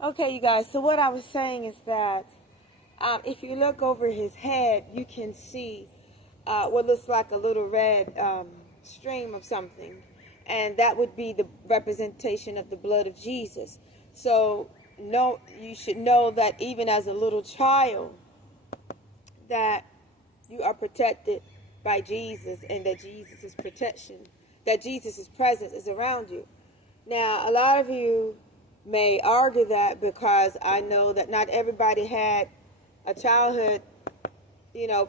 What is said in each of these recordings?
Okay, you guys, so what I was saying is that if you look over his head, you can see what looks like a little red stream of something. And that would be the representation of the blood of Jesus. So you should know that even as a little child, that you are protected by Jesus and that Jesus' protection, that Jesus' presence is around you. Now, a lot of you may argue that because I know that not everybody had a childhood,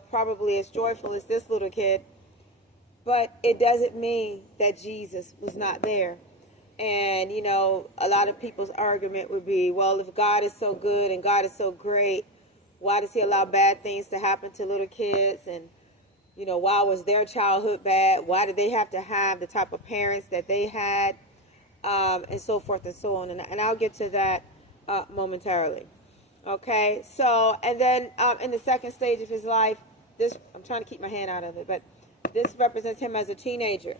probably as joyful as this little kid, but it doesn't mean that Jesus was not there. And, a lot of people's argument would be, well, if God is so good and God is so great, why does he allow bad things to happen to little kids? And, why was their childhood bad? Why did they have to have the type of parents that they had? And so forth and so on. And I'll get to that momentarily. Okay, so, and then in the second stage of his life, I'm trying to keep my hand out of it, but this represents him as a teenager.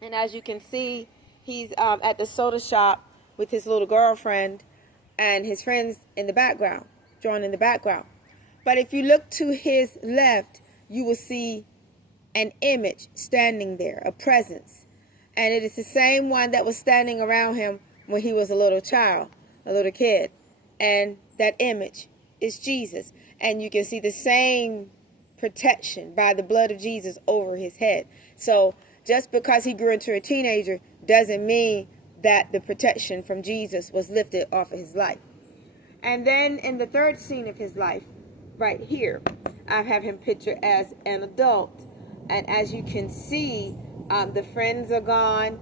And as you can see, he's at the soda shop with his little girlfriend and his friends in the background, drawn in the background. But if you look to his left, you will see an image standing there, a presence. And it is the same one that was standing around him when he was a little child, a little kid. And that image is Jesus. And you can see the same protection by the blood of Jesus over his head. So just because he grew into a teenager doesn't mean that the protection from Jesus was lifted off of his life. And then in the third scene of his life, right here, I have him pictured as an adult. And as you can see, the friends are gone,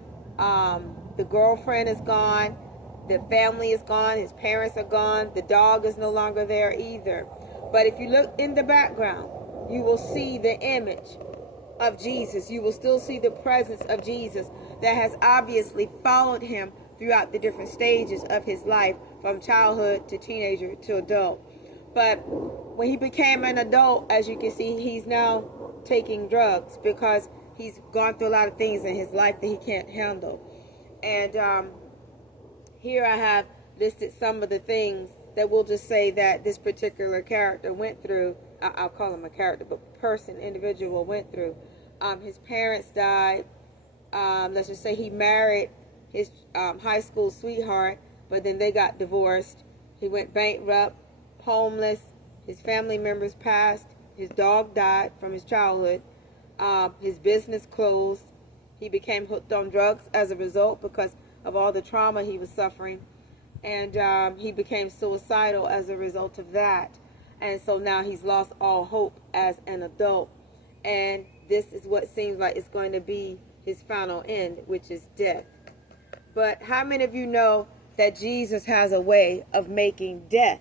the girlfriend is gone, the family is gone, his parents are gone, the dog is no longer there either. But if you look in the background, you will see the image of Jesus. You will still see the presence of Jesus that has obviously followed him throughout the different stages of his life, from childhood to teenager to adult. But when he became an adult, as you can see, he's now taking drugs because he's gone through a lot of things in his life that he can't handle. And here I have listed some of the things that we'll just say that this particular character went through. I'll call him a character, but person, individual went through. His parents died. Let's just say he married his high school sweetheart, but then they got divorced. He went bankrupt, homeless. His family members passed. His dog died from his childhood. His business closed. He became hooked on drugs as a result because of all the trauma he was suffering. And he became suicidal as a result of that. And so now he's lost all hope as an adult. And this is what seems like it's going to be his final end, which is death. But how many of you know that Jesus has a way of making death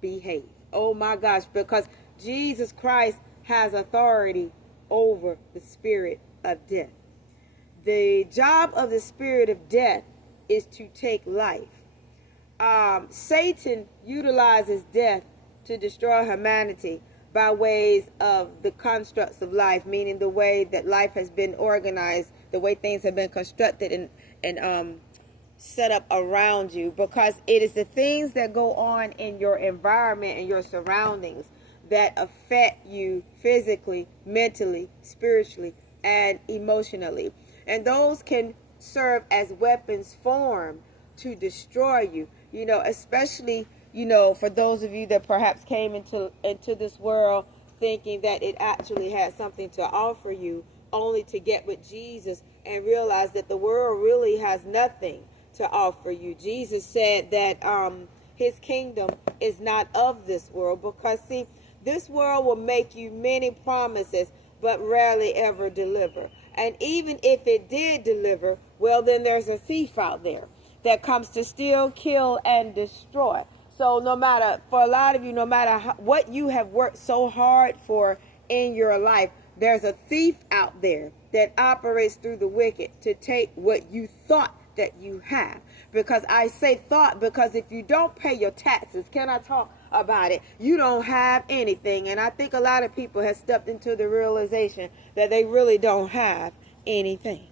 behave? Oh my gosh, because Jesus Christ has authority over the spirit of death. The job of the spirit of death is to take life. Satan utilizes death to destroy humanity by ways of the constructs of life, meaning the way that life has been organized, the way things have been constructed and set up around you, because it is the things that go on in your environment and your surroundings that affect you physically, mentally, spiritually, and emotionally. And those can serve as weapons formed to destroy you, especially, for those of you that perhaps came into this world thinking that it actually had something to offer you, only to get with Jesus and realize that the world really has nothing to offer you. Jesus said that his kingdom is not of this world, because see, this world will make you many promises but rarely ever deliver. And even if it did deliver, well, then there's a thief out there that comes to steal, kill, and destroy. So for a lot of you, no matter what you have worked so hard for in your life, there's a thief out there that operates through the wicked to take what you thought that you have. Because I say thought, because if you don't pay your taxes, can I talk about it? You don't have anything. And I think a lot of people have stepped into the realization that they really don't have anything.